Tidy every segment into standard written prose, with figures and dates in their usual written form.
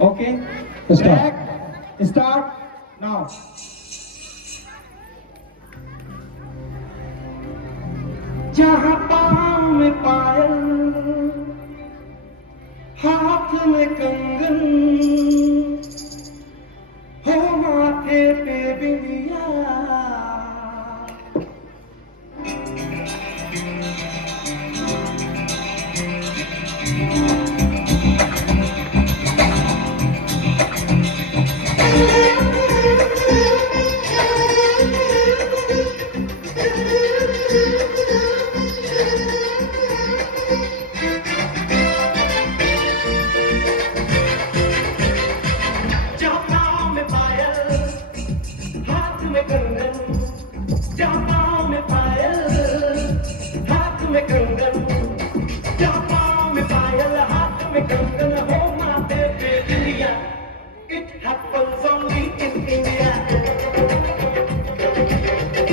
Okay, Start. start now. जहाँ पाँव में पायल, हाथ में कंगन, हो माथे पे बिंदिया, जहाँ पाँव में पायल, हाथ में कंगन, जहाँ पाँव में पायल, हाथ में कंगन, जहाँ पाँव में पायल, हाथ में कंगन, हो माथे पे बिंदिया. It happens only in India.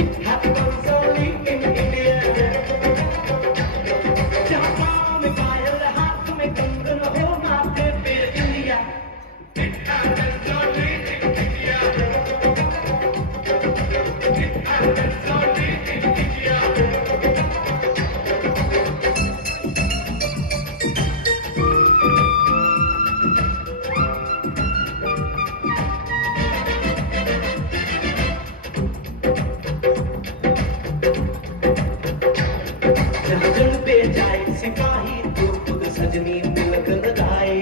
It happens only in India. जहाँ पाँव में पायल, हाथ में कंगन, हो माथे पे बिंदिया. It happens only in India. It happens only in India. जहाँ जंग पे जाए सिपाही तो खुद सजनी तिलक लगाए.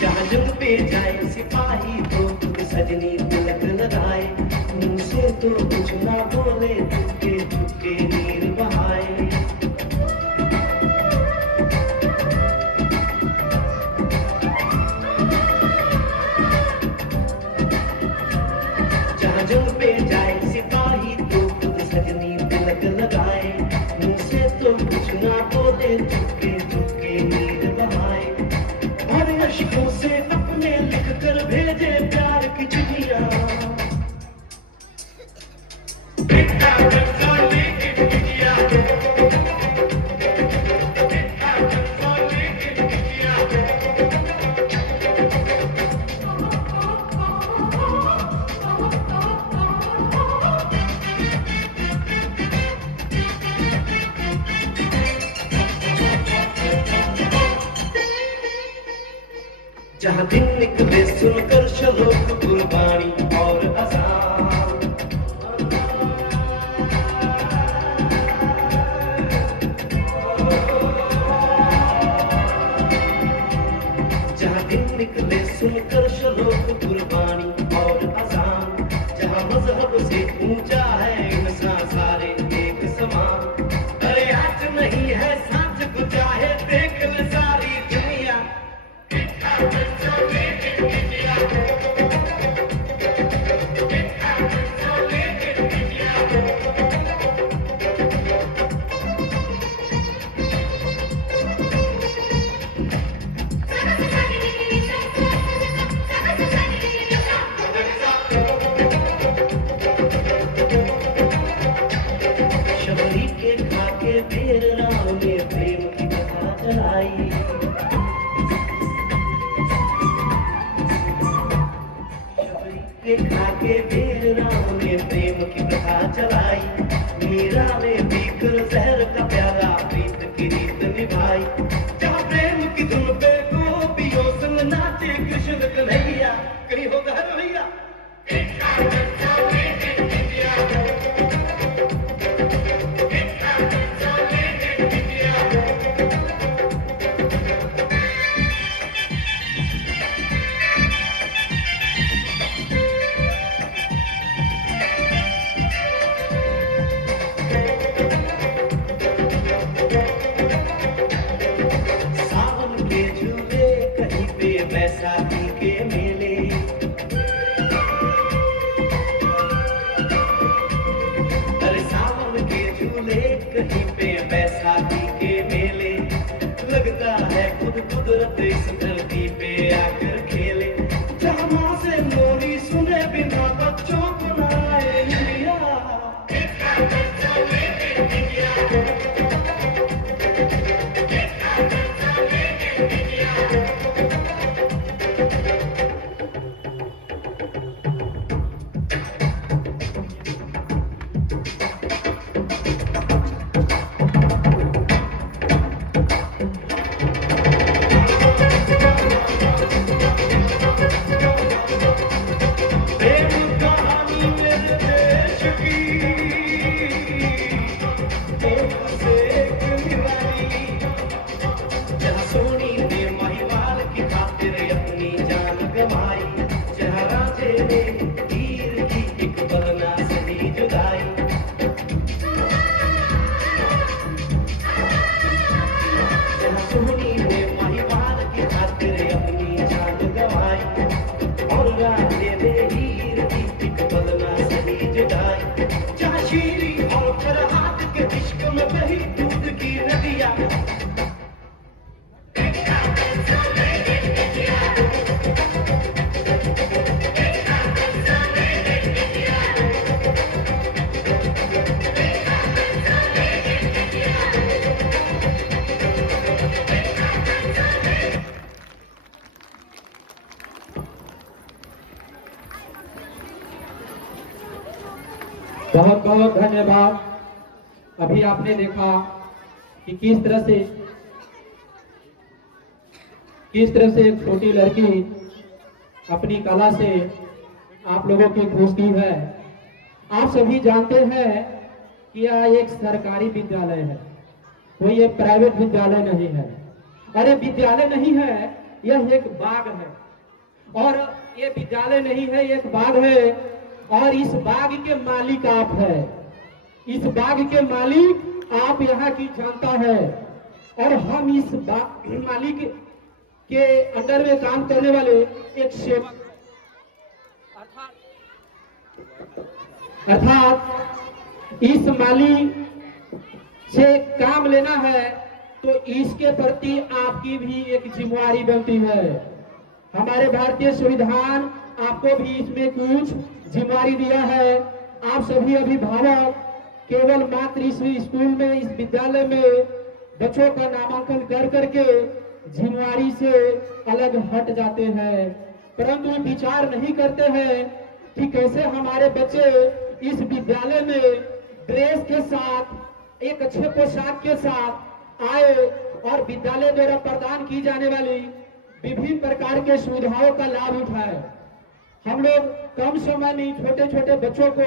जहाँ जंग पे जाए सिपाही तो खुद सजनी तिलक लगाए. मुंह से तो कुछ ना बोले, चुपके चुपके नीर बहाए. जहाँ जंग पे जाए सिपाही तो खुद सजनी तिलक लगाए. मुंह से तो कुछ ना बोले, चुपके चुपके नीर बहाए. भरे अश्कों से अपने लिख कर भेजे प्यार की चिट्ठियां. It happens only in India. It happens only in India. जहाँ दिन निकले सुनकर शलोक कुर्बानी और अज़ान. जहाँ दिन निकले सुनकर शलोक कुर्बानी और अज़ान. जहाँ मजहब से ऊंचा है इंसान सारे एक समान. अरे आज नहीं है सांझ को चाहे देख ले सारी दुनिया. It happens only in India. It happens only in India. Shabari के खाके फिर राम ने प्रेम की कथा चलाई. के खाके फिर राम ने प्रेम की कथा चलाई. मीरा ने पीकर जहर का प्याला प्रीत की रीत निभाई. जहाँ प्रेम की धुन पे गोपियों संग नाचे कृष्ण कन्हैया. कहीं होगा है भैया. It happens only in India. It happens only in India. सावन के झूले कहीं पे बैसाखी के मेले. अरे सावन के झूले कहीं पे बैसाखी के मेले. लगता है खुद कुदरत इस धरती पे आकर खेले. जहाँ माँ से मोरी सुने बिना बच्चों को ना आए India. It happens only in India. It की एक से एक निराली, जहाँ सोनी ने महिवाल की खातिर अपनी जान गंवाई, जहाँ राजे ने हीर की एक बदला सही जुदाई, जहाँ सोनी ने महिवाल की खातिर अपनी जान गंवाई, और राजे ने हीर की एक बदला सही जुदाई, जहाँ शीरी और फरहाद के इश्क में बही दूध की नदियाँ, बहुत बहुत धन्यवाद। अभी आपने देखा कि किस तरह से एक छोटी लड़की अपनी कला से आप लोगों की खुश की है। आप सभी जानते हैं कि यह एक सरकारी विद्यालय है, कोई एक प्राइवेट विद्यालय नहीं है। और ये विद्यालय नहीं है, यह एक बाग है। और ये विद्यालय नहीं है, एक बाग है। और इस बाग के मालिक आप है। इस बाग के मालिक आप यहाँ की जनता है। और हम इस बाग मालिक के अंडर में काम करने वाले एक सेवक, अर्थात इस मालिक से काम लेना है तो इसके प्रति आपकी भी एक जिम्मेवारी बनती है। हमारे भारतीय संविधान आपको भी इसमें कुछ जिम्मेवारी दिया है। आप सभी अभिभावक केवल मात्र इस स्कूल में, इस विद्यालय में बच्चों का नामांकन कर करके जिम्मेवारी से अलग हट जाते हैं, परंतु विचार नहीं करते हैं कि कैसे हमारे बच्चे इस विद्यालय में ड्रेस के साथ, एक अच्छे पोशाक के साथ आए और विद्यालय द्वारा प्रदान की जाने वाली विभिन्न प्रकार के सुविधाओं का लाभ उठाए। हम लोग कम समय में छोटे छोटे बच्चों को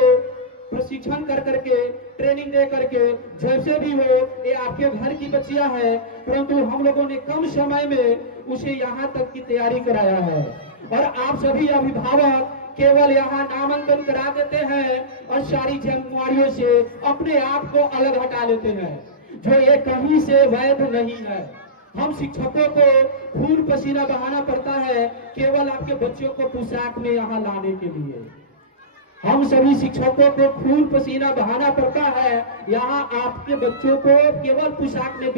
प्रशिक्षण कर करके, ट्रेनिंग दे करके, जैसे भी हो, ये आपके घर की बच्चियां हैं, परंतु हम लोगों ने कम समय में उसे यहाँ तक की तैयारी कराया है। और आप सभी अभिभावक केवल यहाँ नामांकन करा देते हैं और सारी जिम्मेवारियों से अपने आप को अलग हटा लेते हैं, जो ये कहीं से वैध नहीं है। हम शिक्षकों को खून पसीना बहाना पड़ता है केवल आपके बच्चों को पोशाक में यहाँ लाने के लिए। हम सभी शिक्षकों को खून पसीना बहाना पड़ता है यहाँ आपके बच्चों को केवल पोशाक में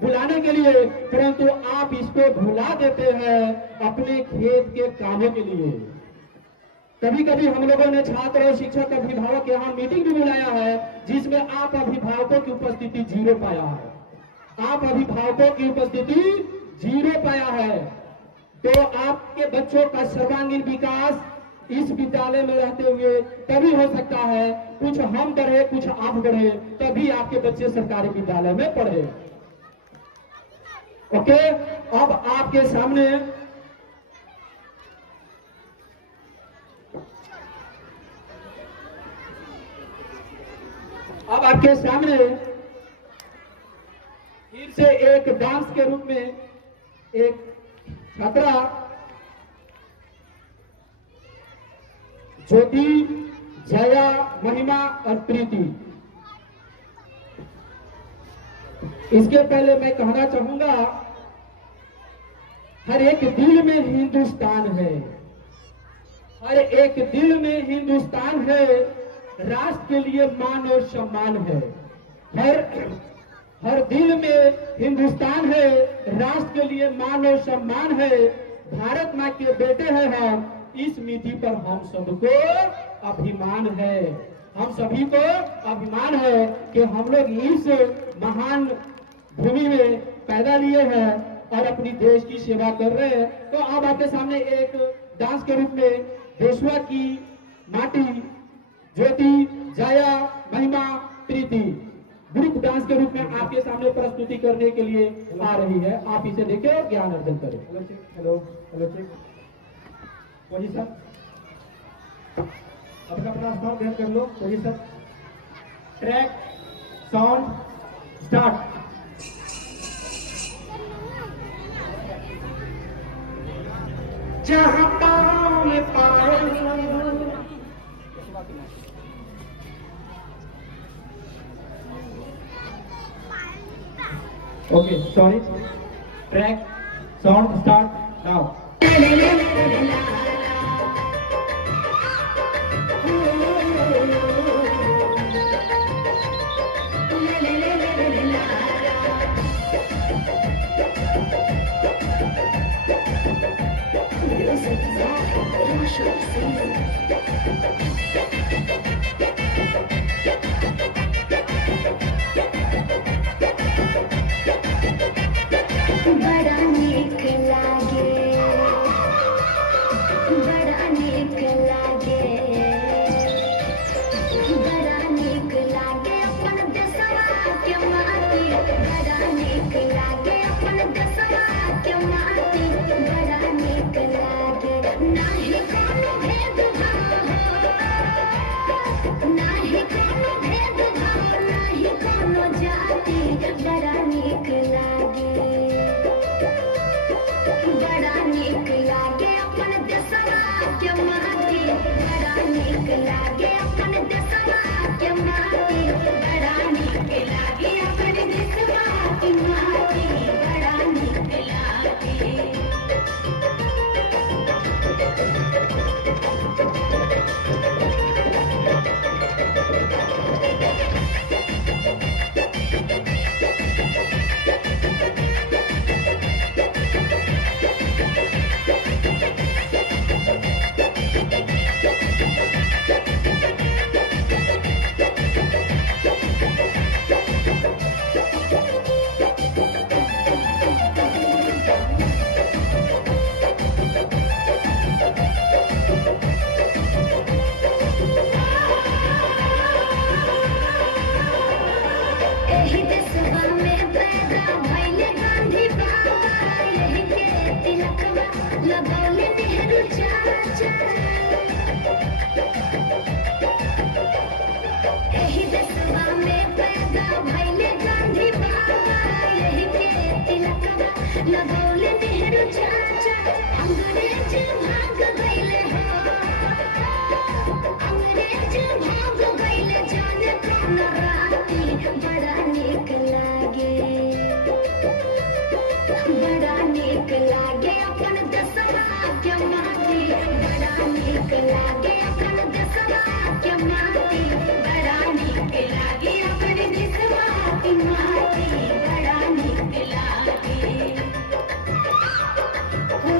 बुलाने के लिए, परंतु आप इसको भुला देते हैं अपने खेत के कामों के लिए। कभी कभी हम लोगों ने छात्र और शिक्षक अभिभावक यहाँ मीटिंग भी बुलाया है, जिसमें आप अभिभावकों की उपस्थिति 0 पाया है। आप अभिभावकों की उपस्थिति 0 पाया है। तो आपके बच्चों का सर्वांगीण विकास इस विद्यालय में रहते हुए तभी हो सकता है। कुछ हम बढ़े, कुछ आप बढ़े, तभी आपके बच्चे सरकारी विद्यालय में पढ़े। ओके, अब आपके सामने फिर से एक डांस के रूप में एक छात्रा ज्योति, जया, महिमा और प्रीति। इसके पहले मैं कहना चाहूंगा, हर एक दिल में हिंदुस्तान है, हर एक दिल में हिंदुस्तान है, राष्ट्र के लिए मान और सम्मान है। हर दिल में हिंदुस्तान है, राष्ट्र के लिए मान और सम्मान है। भारत माँ के बेटे हैं हम, इस मिट्टी पर हम सबको अभिमान है। हम सभी को अभिमान है कि हम लोग इस महान भूमि में पैदा लिए हैं और अपनी देश की सेवा कर रहे हैं। तो अब आपके सामने एक डांस के रूप में देशवा की माटी ज्योति, जया, महिमा, प्रीति ग्रुप डांस के रूप में आपके सामने प्रस्तुति करने के लिए आ रही है। आप इसे देखें और ज्ञान अर्जन करें। Hello hello, position. अपना अपना स्थान ग्रहण कर लो। Position, track, sound, start. जहाँ पाँव में पाए okay, sorry, track, sound, start now. बड़ा नीक लागे, बड़ा नीक लागे, बड़ा नीक लागे अपन देशवा के माटी, बड़ा नीक लागे अपन देशवा के माटी, बड़ा नीक लागे। नाही कोनो भेदभाव, नाही कोनो भेदभाव, नाही कोनो जाति, बड़ा नीक लागे, बड़ा नीक लागे अपन देशवा के माटी, बड़ा नीक लागे अपन देशवा के माटी, बड़ा नीक लागे अपन देशवा के माटी, बड़ा नीक लागे। एही देशवा में पैदा भइले गांधी बाबा, यही के तिलकवा लगौले नेहरू चाचा। एही देशवा में पैदा भइले गांधी बाबा, यही के तिलकवा लगौले नेहरू चाचा। अंग्रेज भाग गइले हो, अंग्रेज भाग गइले जाने कौन राती, बड़ा नीक लागे, बड़ा नीक लागे अपन देशवा के माटी, बड़ा नीक लागे अपन देशवा के माटी, बड़ा नीक लागे अपन देशवा के माटी, बड़ा नीक लागे। हो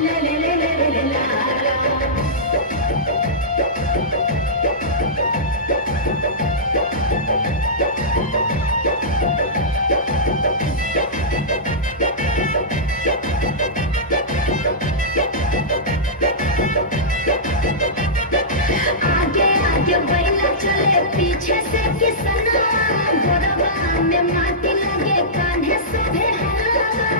ले ले ले ले ले ला ला। आगे आगे बैला चले पीछे से किसनवा, गोरवा में माटी लगे कान्हे से भेलवा।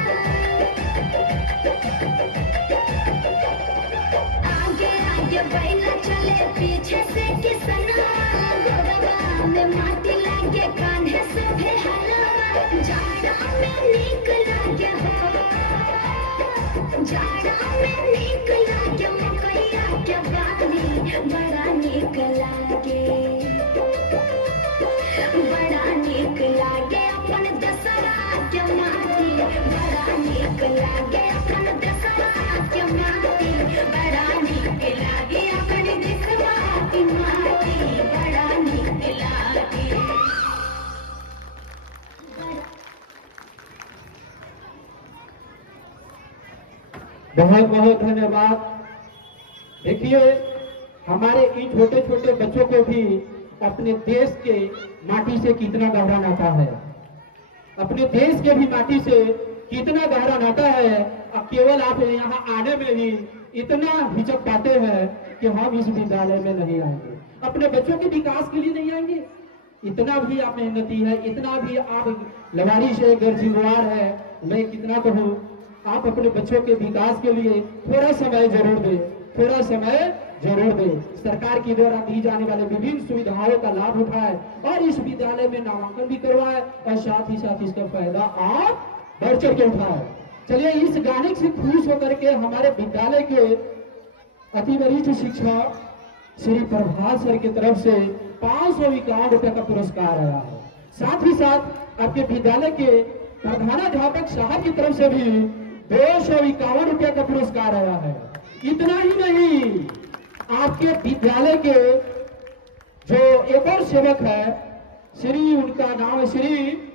आगे आगे बैला चले पीछे से किसनवा, गोरवा में माटी लगे कान्हे से भेलवा। जाड़ा में नीक लागे हो, जाड़ा में नीक लागे मकैया के बाली, बड़ा नीक लागे, बड़ा नीक लागे अपन देशवा के माटी, बड़ा नीक लागे अपन देशवा के माटी, बड़ा नीक लागे अपन देशवा के माटी, बड़ा नीक लागे। बहुत बहुत धन्यवाद। देखिए, हमारे इन छोटे छोटे बच्चों को भी अपने देश के माटी से कितना गहरा नाता है, अपने देश के भी माटी से कितना गहरा नाता है। अब केवल आप यहाँ आने में ही इतना हिचक पाते हैं कि हम इस विद्यालय में नहीं आएंगे, अपने बच्चों के विकास के लिए नहीं आएंगे। इतना भी आप मेहनती है, इतना भी आप लवारिश है, गर्जिगवार है। मैं कितना कहूँ आप अपने बच्चों के विकास के लिए थोड़ा समय जरूर दें, थोड़ा समय जरूर दें। सरकार के द्वारा दी जाने वाले विभिन्न सुविधाओं का लाभ उठाएं और इस विद्यालय में नामांकन भी करवाएं और साथ ही साथ इसका फायदा आप बढ़ चढ़ के उठाएं। चलिए इस गाने से खुश होकर के हमारे विद्यालय के अति वरिष्ठ शिक्षक श्री प्रभात सर की तरफ से 551 रुपए का पुरस्कार आया है। साथ ही साथ आपके विद्यालय के प्रधानाध्यापक साहब की तरफ से भी 251 रुपए का पुरस्कार आया है। इतना ही नहीं, आपके विद्यालय के जो एक और सेवक है, श्री उनका नाम है श्री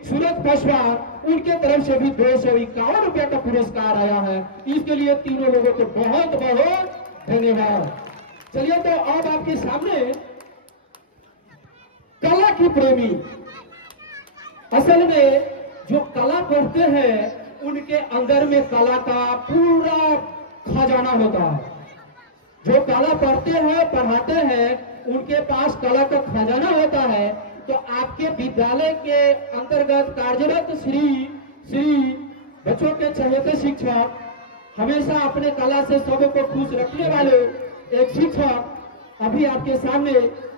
सूरज पासवान, उनके तरफ से भी 251 रुपए का पुरस्कार आया है। इसके लिए तीनों लोगों को बहुत बहुत धन्यवाद। चलिए तो अब आपके सामने कला की प्रेमी, असल में जो कला पढ़ते हैं उनके अंदर में कला का पूरा खजाना होता है। जो कला पढ़ते हैं पढ़ाते हैं उनके पास कला का खजाना होता है। तो आपके विद्यालय के अंतर्गत कार्यरत श्री बच्चों के चहेते शिक्षक, हमेशा अपने कला से सबको खुश रखने वाले एक शिक्षक अभी आपके सामने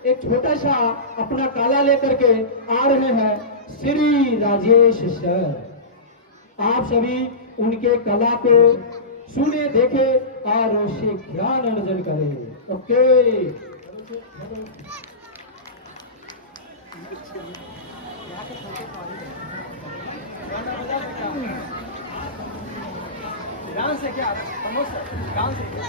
एक छोटा सा अपना कला लेकर के आ रहे हैं, श्री राजेश सर। आप सभी उनके कला को सुने, देखे और उससे ज्ञान अर्जन करें। ओके, डांस है क्या? डांस है क्या?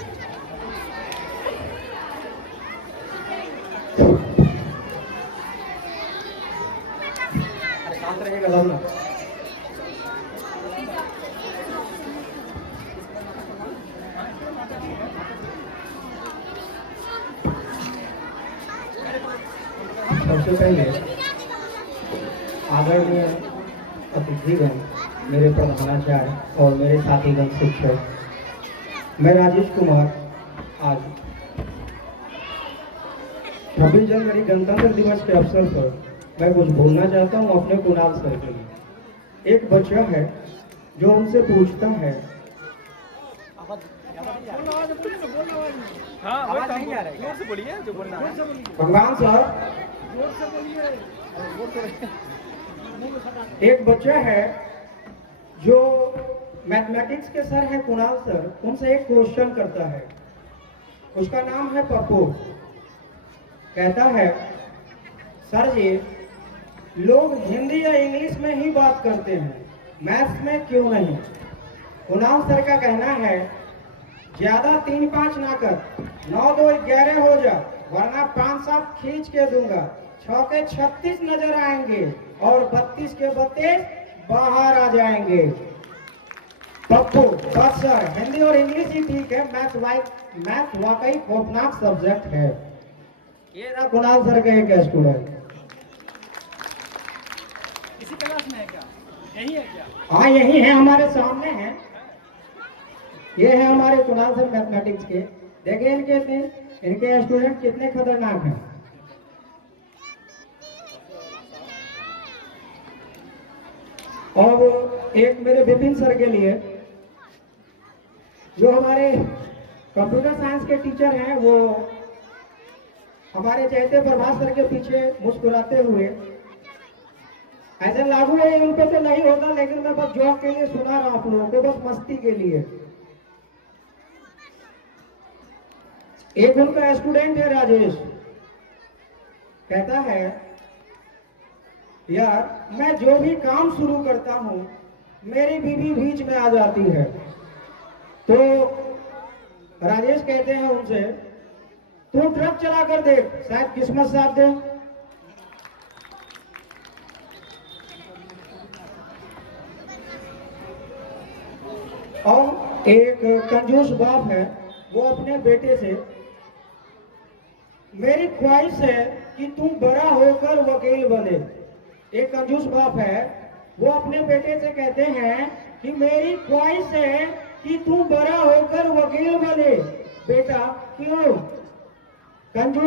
अरे शांत रहेगा लाओ। सबसे पहले आदरणीय अतिथिगण, मेरे प्रधानाचार्य और मेरे साथीगण शिक्षक, मैं राजेश कुमार आज 26 जनवरी गणतंत्र दिवस के अवसर पर मैं कुछ बोलना चाहता हूँ अपने कुणाल सर के लिए। एक बच्चा है जो उनसे पूछता है, हाँ आवाज नहीं आ रहा है, जोर से बोलिए जो बोलना है। भगवान साहब, एक बच्चा है जो मैथमेटिक्स के सर है कुणाल सर, उनसे एक क्वेश्चन करता है। उसका नाम है पप्पू। कहता है, सर जी लोग हिंदी या इंग्लिश में ही बात करते हैं, मैथ्स में क्यों नहीं? कुणाल सर का कहना है, ज्यादा 3-5 ना कर, 9-2 11 हो जा, वरना 5-7 खींच के दूंगा। 6 के 36 नजर आएंगे और 32 के 32 बाहर आ जाएंगे। पप्पू, बस सर हिंदी और इंग्लिश ही ठीक है, मैथ वाकई खौफनाक सब्जेक्ट है। ये ना कुणाल सर का एक स्टूडेंट। इसी क्लास में है क्या? यही है क्या? हाँ यही है, हमारे सामने है। ये है हमारे कुणाल सर मैथमेटिक्स के। देखिए इनके स्टूडेंट कितने खतरनाक हैं। और एक मेरे विपिन सर के लिए, जो हमारे कंप्यूटर साइंस के टीचर हैं, वो हमारे चहते प्रभात सर के पीछे मुस्कुराते हुए, ऐसे लागू है उन पे तो नहीं होता, लेकिन मैं बस जॉब के लिए सुना रहा आप लोगों को, बस मस्ती के लिए। एक उनका स्टूडेंट है राजेश, कहता है, यार मैं जो भी काम शुरू करता हूं मेरी बीवी बीच में आ जाती है। तो राजेश कहते हैं उनसे, तू ट्रक चला कर देख, शायद किस्मत साथ दे। और एक कंजूस बाप है, वो अपने बेटे से, मेरी ख्वाहिश है कि तू बड़ा होकर वकील बने। एक कंजूस बाप है, वो अपने बेटे से कहते हैं कि मेरी ख्वाहिश है कि तू बड़ा होकर वकील बने। बेटा क्यों? कंजूस